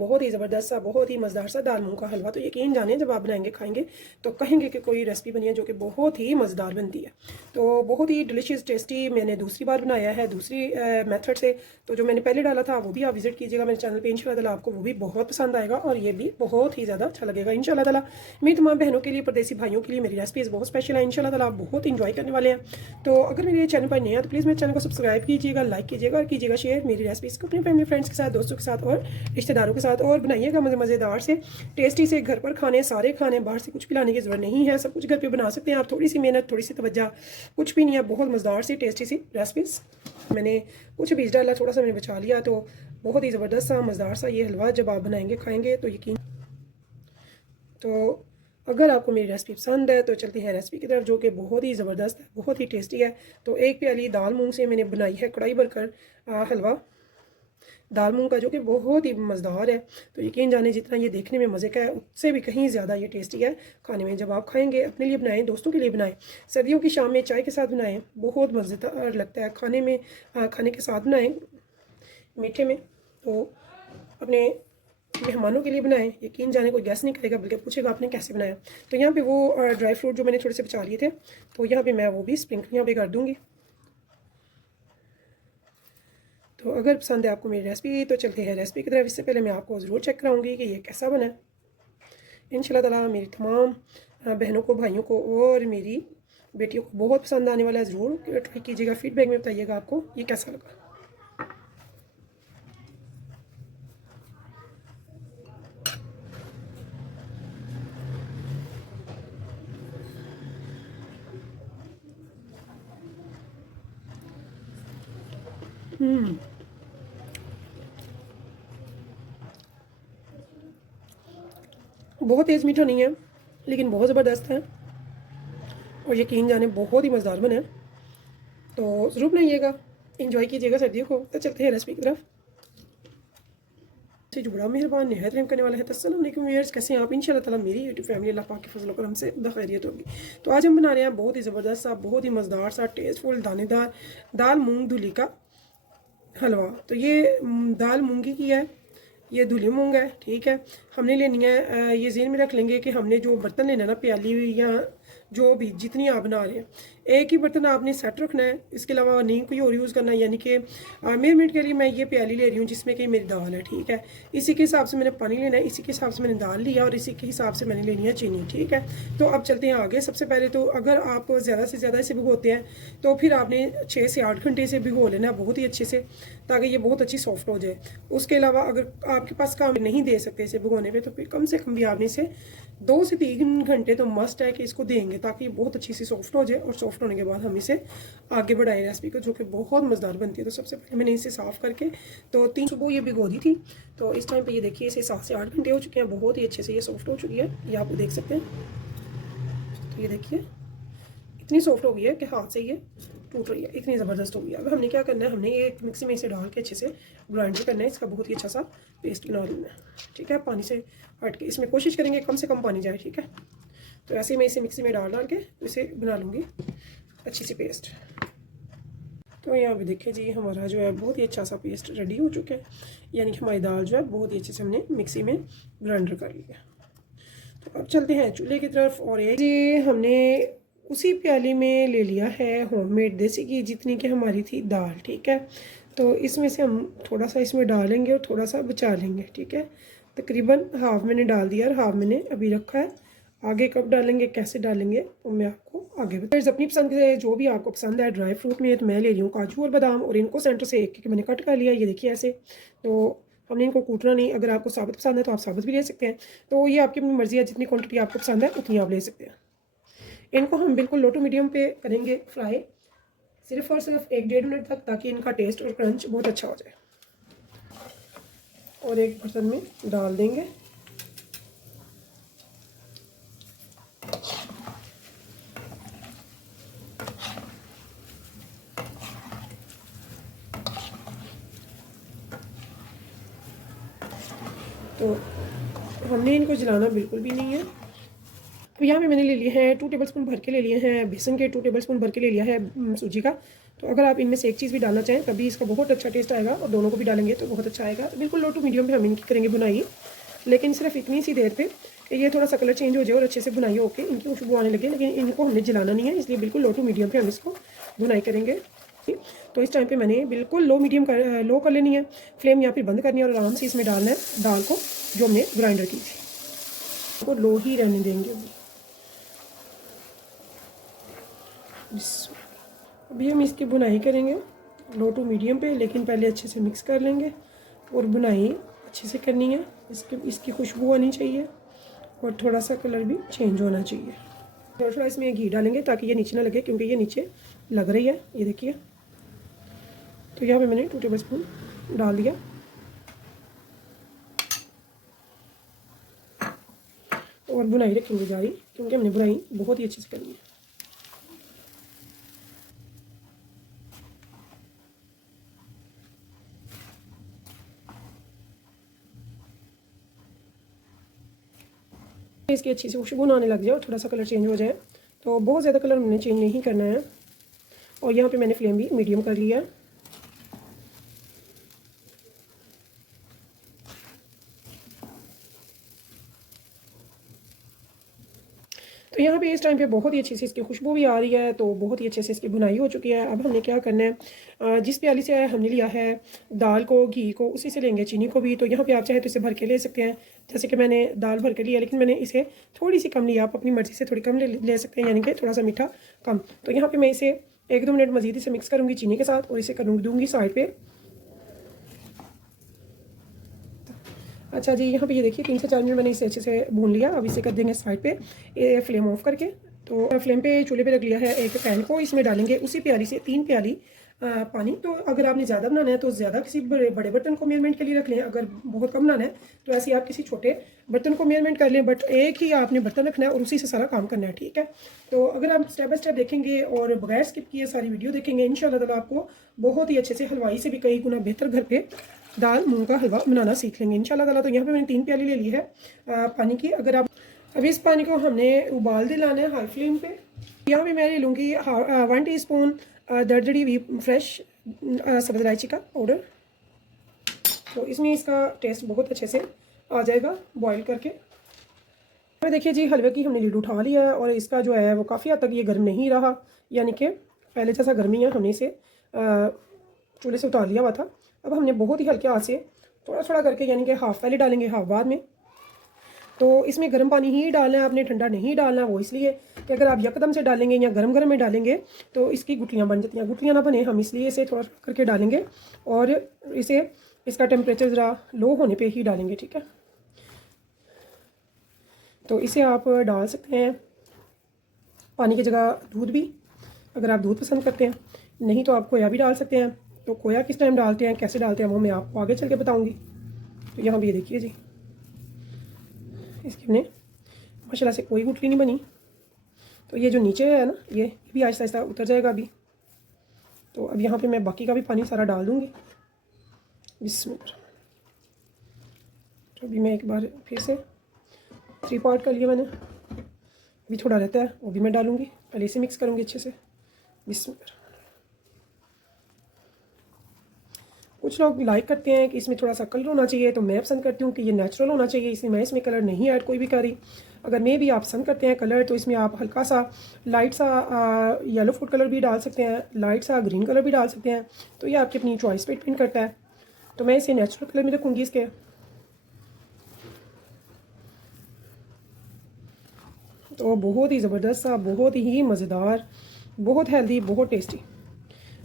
बहुत ही ज़बरदस्त सा, बहुत ही मज़ेदार सा दाल मूंग का हलवा। तो यकीन जानिए जब आप बनाएंगे खाएंगे तो कहेंगे कि कोई रेसिपी बनी है जो कि बहुत ही मज़ेदार बनती है। तो बहुत ही डिलीशियस टेस्टी मैंने दूसरी बार बनाया है दूसरी मेथड से। तो जो मैंने पहले डाला था वो भी आप विजिट कीजिएगा मेरे चैनल पर, इंशाल्लाह ताला आपको वो भी बहुत पसंद आएगा और ये भी बहुत ही ज़्यादा अच्छा लगेगा इंशाल्लाह ताला। मेरी तमाम बहनों के लिए, परदेसी भाइयों के लिए मेरी रेसिपीज़ बहुत स्पेशल है, इंशाल्लाह ताला आप बहुत इंजॉय करने वाले हैं। तो अगर मेरे चैनल पर नए हैं तो प्लीज़ मेरे चैनल को सब्सक्राइब कीजिएगा, लाइक कीजिएगा और कीजिएगा शेयर मेरी रेसिपीज़ को अपने फैमिली फ्रेंड्स के साथ, दोस्तों के साथ और रिश्तेदारों के साथ। और बनाइएगा मज़ेदार से, टेस्टी से, घर पर खाने सारे खाने, बाहर से कुछ भी लाने की ज़रूरत नहीं है, सब कुछ घर पर बना सकते हैं आप। थोड़ी सी मेहनत, थोड़ी सी तवज्जो, कुछ भी नहीं है, बहुत मज़ेदार सी टेस्टी सी रेसिपीज़। मैंने कुछ बीज डाला, थोड़ा सा मैंने बचा लिया। तो बहुत ही ज़बरदस्त सा मज़ेदार सा ये हलवा जब आप बनाएंगे खाएंगे तो यकीन। तो अगर आपको मेरी रेसिपी पसंद है तो चलते हैं रेसिपी की तरफ, जो कि बहुत ही ज़बरदस्त है, बहुत ही टेस्टी है। तो एक प्याली दाल मूंग से मैंने बनाई है कढ़ाई भरकर हलवा दाल मूंग का, जो कि बहुत ही मज़ेदार है। तो यकीन जाने जितना ये देखने में मज़े का है उससे भी कहीं ज़्यादा ये टेस्टी है खाने में। जब आप खाएंगे अपने लिए बनाएं, दोस्तों के लिए बनाएं, सर्दियों की शाम में चाय के साथ बनाएं, बहुत मज़ेदार लगता है खाने में। खाने के साथ बनाएं मीठे में, तो अपने मेहमानों के लिए बनाएं, यकीन जाने कोई गैस नहीं करेगा बल्कि पूछेगा आपने कैसे बनाया। तो यहाँ पे वो ड्राई फ्रूट जो मैंने थोड़े से बचा लिए थे, तो यहाँ पे मैं वो भी स्प्रिंकल यहाँ पे कर दूँगी। तो अगर पसंद है आपको मेरी रेसिपी तो चलते हैं रेसिपी की तरफ। इससे पहले मैं आपको ज़रूर चेक कराऊंगी कि ये कैसा बना है। इंशाल्लाह ताला मेरी तमाम बहनों को, भाइयों को और मेरी बेटियों को बहुत पसंद आने वाला है। ज़रूर ट्राई कीजिएगा, फीडबैक में बताइएगा आपको ये कैसा लगा। बहुत तेज़ मीठा नहीं है लेकिन बहुत ज़बरदस्त है और यकीन जाने बहुत ही मज़ेदार बना है। तो ज़रूर बनाइएगा, इंजॉय कीजिएगा सर्दियों को। तो चलते हैं रेसिपी की तरफ। से जो बड़ा मेहरबान नहायत रहम करने वाला है। तो अस्सलाम वालेकुम व्यूअर्स, कैसे हैं आप? इंशाल्लाह ताला मेरी यूट्यूब फैमिली अल्लाह पाक के फजल करम से बखैरियत होगी। तो आज हम बना रहे हैं बहुत ही ज़बरदस्त सा, बहुत ही मज़ेदार सा, टेस्टफुल दानेदार दाल मूंग धुली का हलवा। तो ये दाल मूंगी की है, ये धुली मूंग है, ठीक है। हमने लेनी है, ये ज़हन में रख लेंगे कि हमने जो बर्तन लेना है ना, प्याली या जो भी जितनी आप बना रहे हैं, एक ही बर्तन आपने सेट रखना है, इसके अलावा नहीं कोई और यूज़ करना है। यानी कि मेजरमेंट के लिए मैं ये प्याली ले रही हूँ जिसमें कि मेरी दाल है, ठीक है। इसी के हिसाब से मैंने पानी लेना है, इसी के हिसाब से मैंने दाल लिया और इसी के हिसाब से मैंने लेनी है चीनी, ठीक है। तो अब चलते हैं आगे। सबसे पहले तो अगर आप ज़्यादा से ज़्यादा इसे भिगोते हैं तो फिर आपने 6 से 8 घंटे से भिगो लेना है बहुत ही अच्छे से, ताकि ये बहुत अच्छी सॉफ्ट हो जाए। उसके अलावा अगर आपके पास काम नहीं दे सकते इसे भिगोने पे, तो फिर कम से कम भी आपने इसे 2 से 3 घंटे तो मस्ट है कि इसको देंगे, ताकि ये बहुत अच्छी सी सॉफ्ट हो जाए। और सॉफ्ट होने के बाद हम इसे आगे बढ़ाएं रेसिपी को, जो कि बहुत मज़ेदार बनती है। तो सबसे पहले मैंने इसे साफ़ करके तो 3 सुबह ये भिगो दी थी। तो इस टाइम पे ये देखिए इसे 7 से 8 घंटे हो चुके हैं, बहुत ही अच्छे से ये सॉफ्ट हो चुकी है, ये आप देख सकते हैं। तो ये देखिए इतनी सॉफ्ट हो गई है कि हाथ से ये टूट रही है, इतनी ज़बरदस्त हो गई है। अब हमने क्या करना है, हमने ये मिक्सी में इसे डाल के अच्छे से ग्राइंड करना है, इसका बहुत ही अच्छा सा पेस्ट बना लेना है, ठीक है। पानी से हट के इसमें कोशिश करेंगे कम से कम पानी जाए, ठीक है। तो ऐसे मैं इसे मिक्सी में डाल के इसे बना लूँगी अच्छी सी पेस्ट। तो यहाँ पे देखिए जी हमारा जो है बहुत ही अच्छा सा पेस्ट रेडी हो चुका है, यानी कि हमारी दाल जो है बहुत ही अच्छे से हमने मिक्सी में ग्राइंडर कर लिया। तो अब चलते हैं चूल्हे की तरफ। और एक जी हमने उसी प्याली में ले लिया है होममेड देसी घी, जितनी कि हमारी थी दाल, ठीक है। तो इसमें से हम थोड़ा सा इसमें डालेंगे और थोड़ा सा बचा लेंगे, ठीक है। तकरीबन हाफ मैंने डाल दिया और हाफ मैंने अभी रखा है। आगे कब डालेंगे, कैसे डालेंगे, तो मैं आपको आगे बताऊँ। अपनी पसंद से जो भी आपको पसंद है ड्राई फ्रूट में, तो मैं ले रही हूँ काजू और बादाम, और इनको सेंटर से एक मैंने कट कर लिया, ये देखिए ऐसे। तो हमने इनको कूटना नहीं, अगर आपको साबुत पसंद है तो आप साबुत भी ले सकते हैं। तो ये आपकी अपनी मर्ज़ी है, जितनी क्वांटिटी आपको पसंद है उतनी आप ले सकते हैं। इनको हम बिल्कुल लो टू मीडियम पे करेंगे फ्राई, सिर्फ और सिर्फ 1-1.5 मिनट तक, ताकि इनका टेस्ट और क्रंच बहुत अच्छा हो जाए। और एक बर्तन में डाल देंगे। तो हमने इनको जलाना बिल्कुल भी नहीं है, अब यहाँ पे मैंने ले लिए हैं 2 टेबलस्पून भर के ले लिए हैं बेसन के, 2 टेबलस्पून भर के ले लिया है सूजी का। तो अगर आप इनमें से एक चीज़ भी डालना चाहें तभी इसका बहुत अच्छा टेस्ट आएगा, और दोनों को भी डालेंगे तो बहुत अच्छा आएगा। तो बिल्कुल लो टू मीडियम पे हम इनकी करेंगे बुनाई, लेकिन सिर्फ इतनी सी देर पे ये थोड़ा सा कलर चेंज हो जाए और अच्छे से बुनाई होके इनकी खुशबू आने लगे, लेकिन इनको हमने जलाना नहीं है, इसलिए बिल्कुल लो टू मीडियम पे हम इसको बुनाई करेंगे। तो इस टाइम पे मैंने बिल्कुल लो कर लेनी है फ्लेम, या फिर बंद करनी है, और आराम से इसमें डालना है दाल को जो हमने ग्राइंडर की थी, वो लो ही रहने देंगे। अभी हम इसकी बुनाई करेंगे लो टू मीडियम पे, लेकिन पहले अच्छे से मिक्स कर लेंगे और बुनाई अच्छे से करनी है। इसकी खुशबू आनी चाहिए और थोड़ा सा कलर भी चेंज होना चाहिए। थोड़ा थोड़ा इसमें घी डालेंगे ताकि ये नीचे ना लगे, क्योंकि ये नीचे लग रही है, ये देखिए। तो यहाँ पे मैंने 2 टेबलस्पून डाल दिया, और बुनाई रखेंगे जारी, क्योंकि हमने बुनाई बहुत ही अच्छे से करनी है। इसकी अच्छी से खुशबू आने लग जाए और थोड़ा सा कलर चेंज हो जाए, तो बहुत ज़्यादा कलर हमने चेंज नहीं करना है। और यहाँ पे मैंने फ्लेम भी मीडियम कर लिया है। तो यहाँ पे इस टाइम पे बहुत ही अच्छी से इसकी खुशबू भी आ रही है, तो बहुत ही अच्छे से इसकी बुनाई हो चुकी है। अब हमने क्या करना है, जिस प्याली से हमने लिया है दाल को, घी को, उसी से लेंगे चीनी को भी। तो यहाँ पे आप चाहे तो इसे भर के ले सकते हैं, जैसे कि मैंने दाल भर के लिया, लेकिन मैंने इसे थोड़ी सी कम लिया। आप अपनी मर्ज़ी से थोड़ी कम ले सकते हैं, यानी कि थोड़ा सा मीठा कम। तो यहाँ पर मैं इसे 1-2 मिनट मज़ीद इसे मिक्स करूँगी चीनी के साथ, और इसे दूँगी साइड पर। अच्छा जी, यहाँ पे ये देखिए 3 से 4 मिनट मैंने इसे अच्छे से भून लिया। अब इसे कर देंगे साइड पे, ये फ्लेम ऑफ करके। तो फ्लेम पे चूल्हे पे रख लिया है एक पैन को, इसमें डालेंगे उसी प्याली से 3 प्याली पानी। तो अगर आपने ज़्यादा बनाना है तो ज़्यादा किसी बड़े बर्तन को मेजरमेंट के लिए रख लें, अगर बहुत कम बनाना है तो ऐसे आप किसी छोटे बर्तन को मेजरमेंट कर लें, बट एक ही आपने बर्तन रखना है और उसी से सारा काम करना है, ठीक है। तो अगर आप स्टेप बाय स्टेप देखेंगे और बगैर स्किप किए सारी वीडियो देखेंगे, इंशाल्लाह ताला आपको बहुत ही अच्छे से हलवाई से भी कई गुना बेहतर घर पे दाल मूंग का हलवा बनाना सीख लेंगे इंशाल्लाह ताला। तो यहाँ पे मैंने 3 प्याली ले ली है पानी की। अगर आप अभी इस पानी को हमने उबाल दिलाना है हाई फ्लेम पे। यहाँ पे मैं ले लूँगी 1 टीस्पून दरदरी हुई फ्रेश सब्ज़ इलायची का पाउडर। तो इसमें इसका टेस्ट बहुत अच्छे से आ जाएगा बॉईल करके। देखिए जी, हलवे की हमने लीड उठा लिया है और इसका जो है वो काफ़ी हद तक ये गर्म नहीं रहा, यानी कि पहले जैसा गर्मी है, हमने इसे चूल्हे से उतार लिया हुआ था। अब हमने बहुत ही हल्के हाथ से थोड़ा थोड़ा करके, यानी कि हाफ़ पहले डालेंगे हाफ़ बाद में। तो इसमें गर्म पानी ही डालना है, आपने ठंडा नहीं डालना। वो इसलिए कि अगर आप यकदम से डालेंगे या गरम गरम में डालेंगे तो इसकी गुठलियाँ बन जाती हैं, गुठलियाँ ना बने, हम इसलिए इसे थोड़ा करके डालेंगे और इसका टेम्परेचर ज़रा लो होने पे ही डालेंगे, ठीक है। तो इसे आप डाल सकते हैं पानी की जगह दूध भी, अगर आप दूध पसंद करते हैं, नहीं तो आप खोया भी डाल सकते हैं। तो खोया किस टाइम डालते हैं, कैसे डालते हैं, वो मैं आपको आगे चल के बताऊँगी। तो यहाँ भी ये देखिए जी, इसकी हमने माशाल्लाह से कोई गुठली नहीं बनी। तो ये जो नीचे है ना, ये भी आहिस्ता आहिस्ता उतर जाएगा अभी। तो अब यहाँ पे मैं बाकी का भी पानी सारा डाल दूँगी बिस्मिल्लाह। तो अभी मैं एक बार फिर से 3 पार्ट कर लिया मैंने, अभी थोड़ा रहता है वो भी मैं डालूँगी। पहले इसे मिक्स करूँगी अच्छे से बिस्मिल्लाह। कुछ लोग लाइक करते हैं कि इसमें थोड़ा सा कलर होना चाहिए, तो मैं पसंद करती हूँ कि ये नेचुरल होना चाहिए, इसलिए मैं इसमें कलर नहीं ऐड कोई भी करी। अगर मैं भी आप पसंद करते हैं कलर, तो इसमें आप हल्का सा लाइट सा येलो फूड कलर भी डाल सकते हैं, लाइट सा ग्रीन कलर भी डाल सकते हैं। तो ये आपकी अपनी चॉइस पे डिपेंड करता है। तो मैं इसे नेचुरल कलर में रखूँगी इसके। तो बहुत ही ज़बरदस्त सा, बहुत ही मज़ेदार, बहुत हेल्दी, बहुत टेस्टी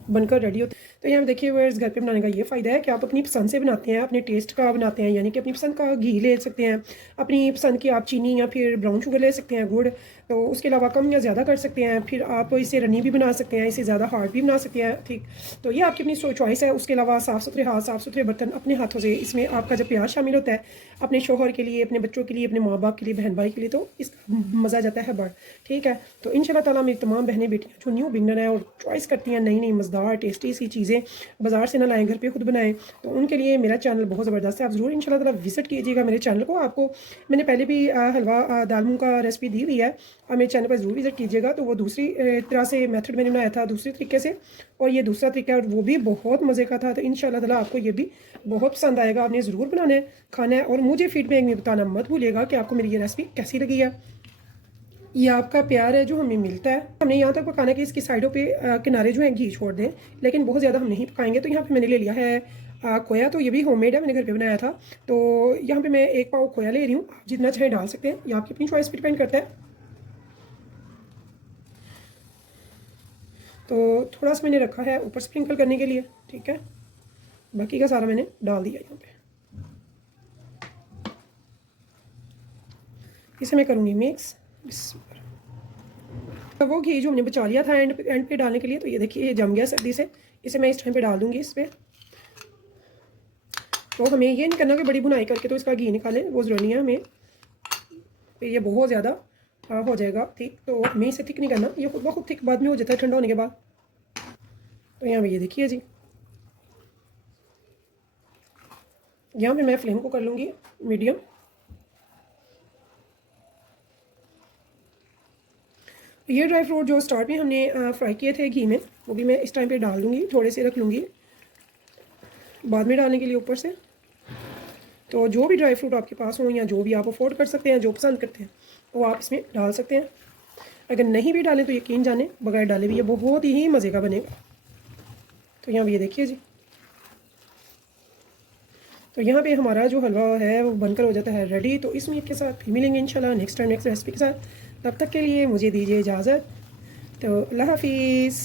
बनकर रेडी होता है। तो यहाँ देखिए व्यूअर्स, घर पे बनाने का ये फ़ायदा है कि आप अपनी पसंद से बनाते हैं, अपने टेस्ट का बनाते हैं, यानी कि अपनी पसंद का घी ले सकते हैं, अपनी पसंद की आप चीनी या फिर ब्राउन शुगर ले सकते हैं, गुड़। तो उसके अलावा कम या ज़्यादा कर सकते हैं। फिर आप इसे रनी भी बना सकते हैं, इसे ज़्यादा हार्ड भी बना सकते हैं, ठीक। तो ये आपकी अपनी चॉइस है। उसके अलावा साफ़ सुथरे हाथ, साफ़ सुथरे बर्तन, अपने हाथों से इसमें आपका जब प्यार शामिल होता है, अपने शोहर के लिए, अपने बच्चों के लिए, अपने माँ बाप के लिए, बहन भाई के लिए, तो इसका मज़ा जाता है बढ़, ठीक है। तो इंशाल्लाह ताला मेरी तमाम बहनें बेटियाँ जो न्यू बिगनर हैं और चॉइस करती हैं नई नई मज़ेदार मज़ेदार टेस्टी सी चीज़ें बाज़ार से ना लाएँ, घर पे खुद बनाएं, तो उनके लिए मेरा चैनल बहुत ज़बरदस्त है। आप ज़रूर इंशाल्लाह ताला विज़िट कीजिएगा मेरे चैनल को। आपको मैंने पहले भी हलवा दाल मूँग का रेसिपी दी हुई है, आप मेरे चैनल पर ज़रूर विज़िट कीजिएगा। तो वो दूसरी तरह से मेथड मैंने बनाया था, दूसरे तरीके से, और ये दूसरा तरीका है और वो भी बहुत मज़े का था। तो इंशाल्लाह ताला आपको ये भी बहुत पसंद आएगा। आपने ज़रूर बनाना है, खाना है, और मुझे फीडबैक में बताना मत भूलिएगा कि आपको मेरी ये रेसिपी कैसी लगी है। ये आपका प्यार है जो हमें मिलता है। हमने यहाँ तक पकाना कि इसकी साइडों पे किनारे जो हैं घी छोड़ दें, लेकिन बहुत ज़्यादा हम नहीं पकाएंगे। तो यहाँ पे मैंने ले लिया है खोया, तो ये भी होममेड है, मैंने घर पे बनाया था। तो यहाँ पे मैं 1 पाव खोया ले रही हूँ, आप जितना चाहे डाल सकते हैं, ये आपकी अपनी चॉइस पर डिपेंड करता है। तो थोड़ा सा मैंने रखा है ऊपर स्प्रिंकल करने के लिए, ठीक है। बाकी का सारा मैंने डाल दिया यहाँ पे। इसे मैं करूँगी मिक्स। तो वो घी जो हमने बचा लिया था एंड पे डालने के लिए, तो ये देखिए ये जम गया सर्दी से। इसे मैं इस टाइम पे डाल दूँगी इस पर। तो हमें ये नहीं करना कि बड़ी भुनाई करके तो इसका घी निकालें, वो ज़रूरी नहीं है हमें। फिर ये बहुत ज़्यादा हो जाएगा थिक, तो हमें इसे थिक नहीं करना, ये खुद ब खुद थिक बाद में हो जाता है ठंडा होने के बाद। तो यहाँ पे ये देखिए जी, यहाँ पे मैं फ्लेम को कर लूँगी मीडियम। ये ड्राई फ्रूट जो स्टार्ट में हमने फ्राई किए थे घी में, वो भी मैं इस टाइम पे डाल दूँगी, थोड़े से रख लूँगी बाद में डालने के लिए ऊपर से। तो जो भी ड्राई फ्रूट आपके पास हो, या जो भी आप अफोर्ड कर सकते हैं, जो पसंद करते हैं, वो आप इसमें डाल सकते हैं। अगर नहीं भी डालें तो यकीन जाने बगैर डाले भी ये बहुत ही मज़े का बनेगा। तो यहाँ पे ये देखिए जी, तो यहाँ पे हमारा जो हलवा है वो बनकर हो जाता है रेडी। तो इस उम्मीद के साथ फिर मिलेंगे इंशाल्लाह नेक्स्ट टाइम नेक्स्ट रेसिपी के साथ। तब तक के लिए मुझे दीजिए इजाज़त। तो अल्लाह हाफिज़।